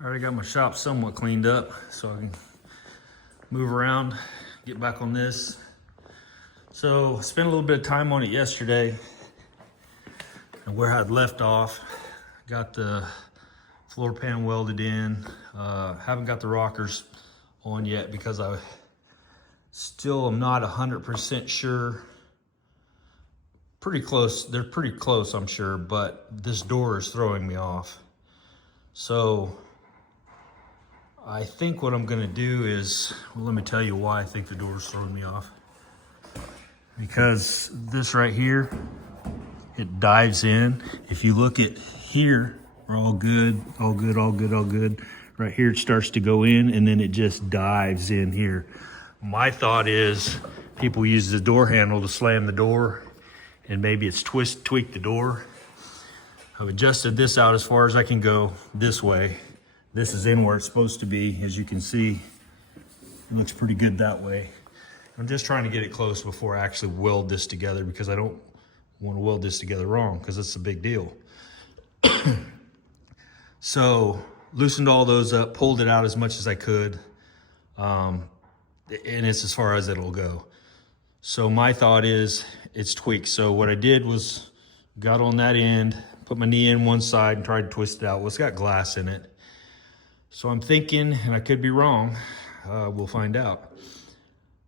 I already got my shop somewhat cleaned up so I can move around, get back on this. So I spent a little bit of time on it yesterday and where I'd left off. Got the floor pan welded in. Haven't got the rockers on yet because I still am not 100% sure. Pretty close, they're pretty close I'm sure, but this door is throwing me off. So I think what I'm gonna do is, well, let me tell you why I think the door is throwing me off. Because this right here, it dives in. If you look at here, we're all good, all good, all good, all good. Right here, it starts to go in and then it just dives in here. My thought is people use the door handle to slam the door and maybe it's tweak the door. I've adjusted this out as far as I can go this way. This is in where it's supposed to be. As you can see, it looks pretty good that way. I'm just trying to get it close before I actually weld this together because I don't want to weld this together wrong because it's a big deal. So loosened all those up, pulled it out as much as I could. And it's as far as it'll go. So my thought is it's tweaked. So what I did was got on that end, put my knee in one side and tried to twist it out. Well, it's got glass in it. So I'm thinking, and I could be wrong, we'll find out.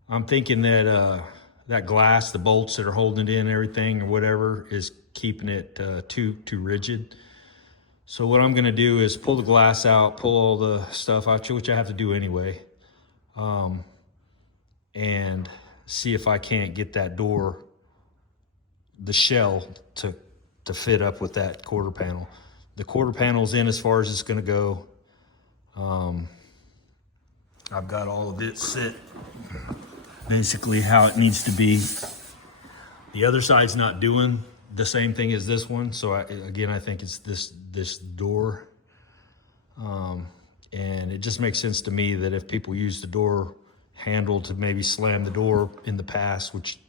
I'm thinking that that glass, the bolts that are holding it in, everything or whatever, is keeping it too rigid. So what I'm gonna do is pull the glass out, pull all the stuff out, which I have to do anyway, and see if I can't get that door, the shell, to fit up with that quarter panel. The quarter panel's in as far as it's gonna go. I've got all of it set basically how it needs to be. The other side's not doing the same thing as this one, so I think it's this door, and it just makes sense to me that if people use the door handle to maybe slam the door in the past, which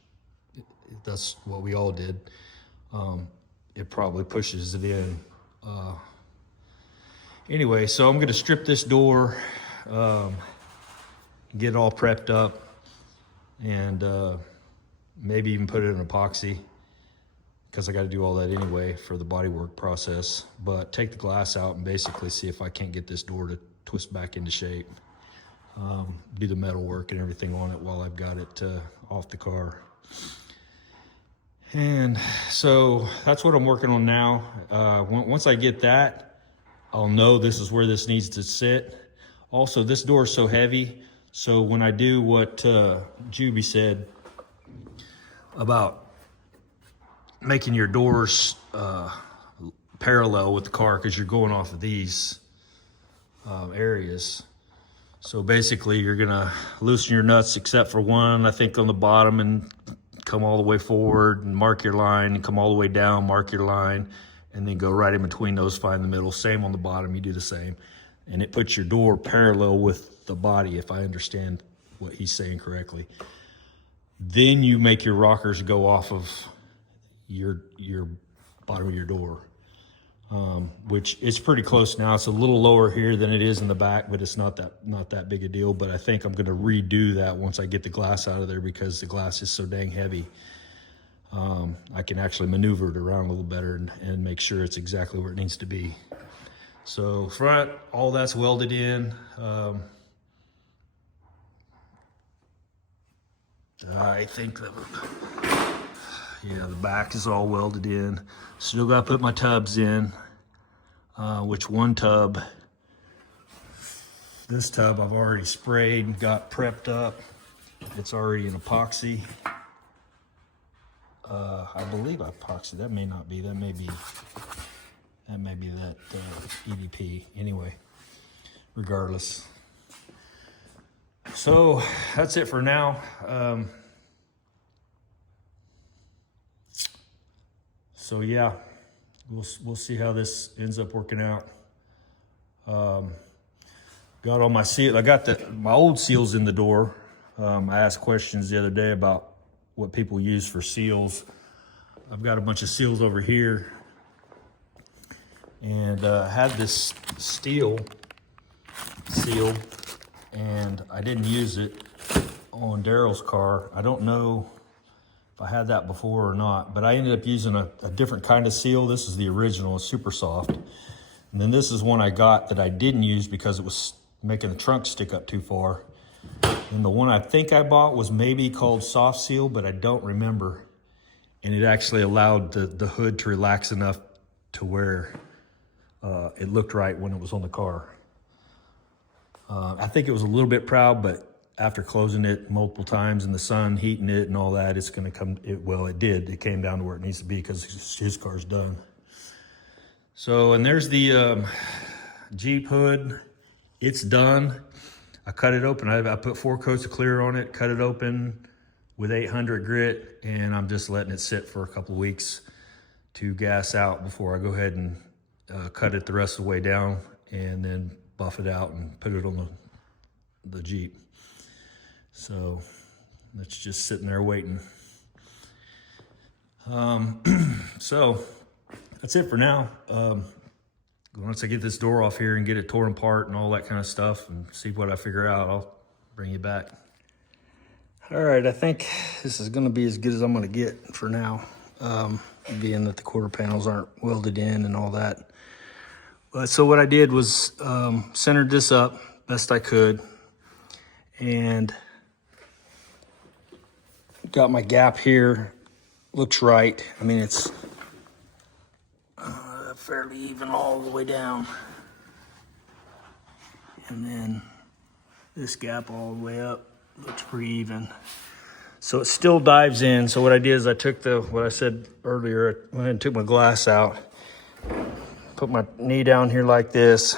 that's what we all did, it probably pushes it in. Anyway, so I'm going to strip this door, get it all prepped up, and maybe even put it in epoxy because I got to do all that anyway for the bodywork process. But take the glass out and basically see if I can't get this door to twist back into shape. Do the metal work and everything on it while I've got it off the car. And so that's what I'm working on now. Once I get that, I'll know this is where this needs to sit. Also, this door is so heavy, so when I do what Juby said about making your doors parallel with the car, because you're going off of these areas. So basically, you're gonna loosen your nuts except for one, I think, on the bottom, and come all the way forward and mark your line, and come all the way down, mark your line, and then go right in between those, find the middle. Same on the bottom, you do the same. And it puts your door parallel with the body, if I understand what he's saying correctly. Then you make your rockers go off of your bottom of your door, which is pretty close now. It's a little lower here than it is in the back, but it's not that big a deal. But I think I'm gonna redo that once I get the glass out of there because the glass is so dang heavy. I can actually maneuver it around a little better and make sure it's exactly where it needs to be. So front, all that's welded in. I think that, yeah, the back is all welded in. Still got to put my tubs in, which one tub, this tub I've already sprayed, got prepped up. It's already in epoxy. I believe I epoxy. That may not be. That may be that EDP. Anyway, regardless. So that's it for now. So yeah, we'll see how this ends up working out. Got all my seal. I got my old seals in the door. I asked questions the other day about what people use for seals. I've got a bunch of seals over here, and I had this steel seal, and I didn't use it on Daryl's car. I don't know if I had that before or not, but I ended up using a different kind of seal. This is the original, it's super soft. And then this is one I got that I didn't use because it was making the trunk stick up too far. And the one I think I bought was maybe called soft seal, but I don't remember. And it actually allowed the hood to relax enough to where it looked right when it was on the car. I think it was a little bit proud, but after closing it multiple times in the sun, heating it and all that, it's gonna come, well, it did. It came down to where it needs to be because his car's done. So, and there's the Jeep hood. It's done. I cut it open. I put 4 coats of clear on it, cut it open with 800 grit, and I'm just letting it sit for a couple of weeks to gas out before I go ahead and cut it the rest of the way down and then buff it out and put it on the Jeep. So it's just sitting there waiting. So that's it for now. Once I get this door off here and get it torn apart and all that kind of stuff and see what I figure out, I'll bring you back. All right, I think this is gonna be as good as I'm gonna get for now, being that the quarter panels aren't welded in and all that. But so what I did was centered this up best I could and got my gap here, looks right. I mean, it's fairly even all the way down. And then this gap all the way up looks pretty even. So it still dives in. So what I did is I took what I said earlier, I went ahead and took my glass out, put my knee down here like this,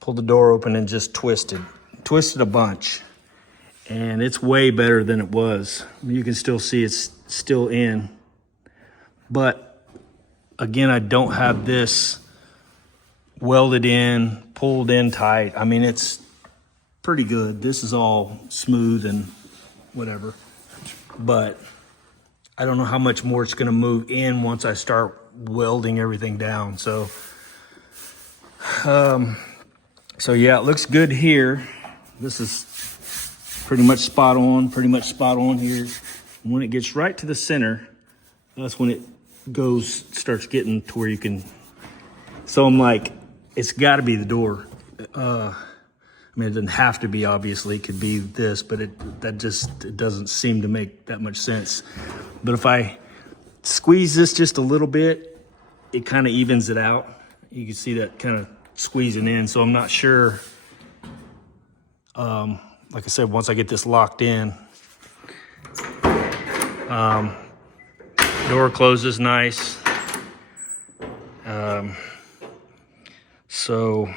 pulled the door open and just twisted a bunch. And it's way better than it was. You can still see it's still in. But again, I don't have this welded in, pulled in tight. I mean, it's pretty good. This is all smooth and whatever. But I don't know how much more it's gonna move in once I start welding everything down. So yeah, it looks good here. This is pretty much spot on here. And when it gets right to the center, that's when it starts getting to where you can. So I'm like, it's got to be the door. I mean, it doesn't have to be, obviously. It could be this, but it doesn't seem to make that much sense. But if I squeeze this just a little bit, it kind of evens it out. You can see that kind of squeezing in. So I'm not sure. Like I said, once I get this locked in, door closes nice. So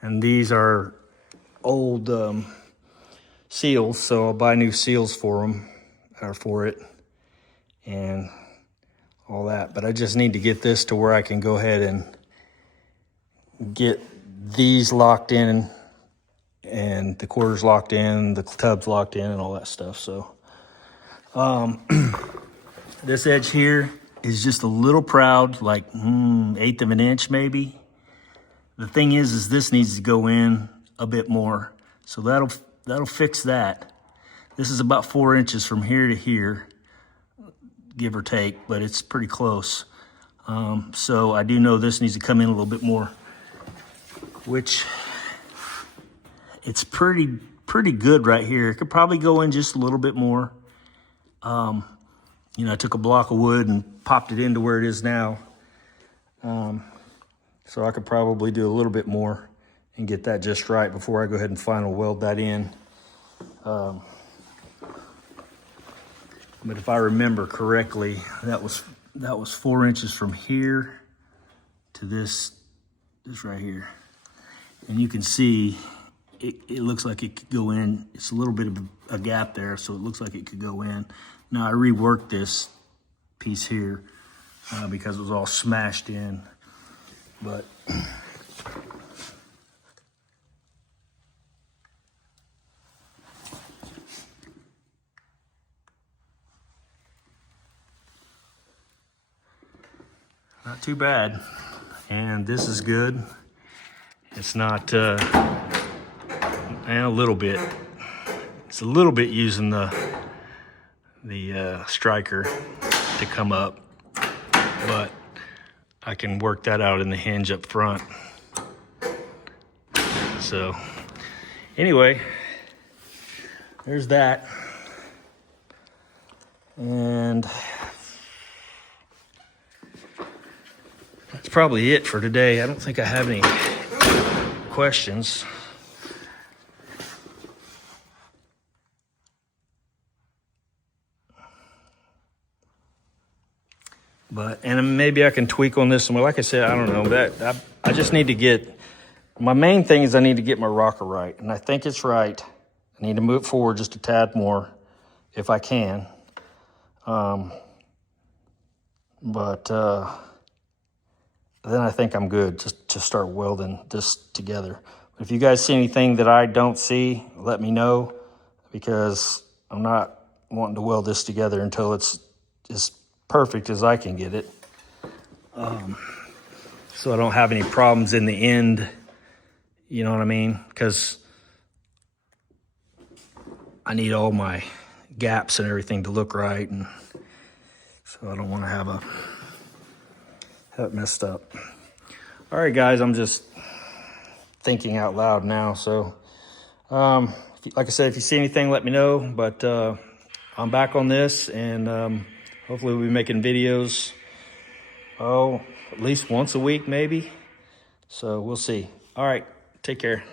and these are old seals, so I'll buy new seals for them, or for it, and all that. But I just need to get this to where I can go ahead and get these locked in and the quarters locked in, the tubs locked in and all that stuff. So this edge here is just a little proud, like 1/8 of an inch maybe. The thing is this needs to go in a bit more. So that'll fix that. This is about 4 inches from here to here, give or take, but it's pretty close. So I do know this needs to come in a little bit more, which it's pretty good right here. It could probably go in just a little bit more. You know, I took a block of wood and popped it into where it is now. So I could probably do a little bit more and get that just right before I go ahead and final weld that in. But if I remember correctly, that was 4 inches from here to this right here. And you can see it looks like it could go in. It's a little bit of a gap there, so it looks like it could go in. Now I reworked this piece here because it was all smashed in, but not too bad. And this is good. It's not, and a little bit. It's a little bit using the striker to come up, but I can work that out in the hinge up front. So anyway, there's that. And that's probably it for today. I don't think I have any questions. And maybe I can tweak on this. And like I said, I don't know. I just need to get, my main thing is I need to get my rocker right. And I think it's right. I need to move forward just a tad more if I can. Then I think I'm good just to start welding this together. But if you guys see anything that I don't see, let me know, because I'm not wanting to weld this together until it's as perfect as I can get it. So I don't have any problems in the end, you know what I mean? Because I need all my gaps and everything to look right, and so I don't want to have it messed up. All right, guys, I'm just thinking out loud now. So, like I said, if you see anything, let me know. But I'm back on this, and hopefully we'll be making videos, at least once a week, maybe. So we'll see. All right, take care.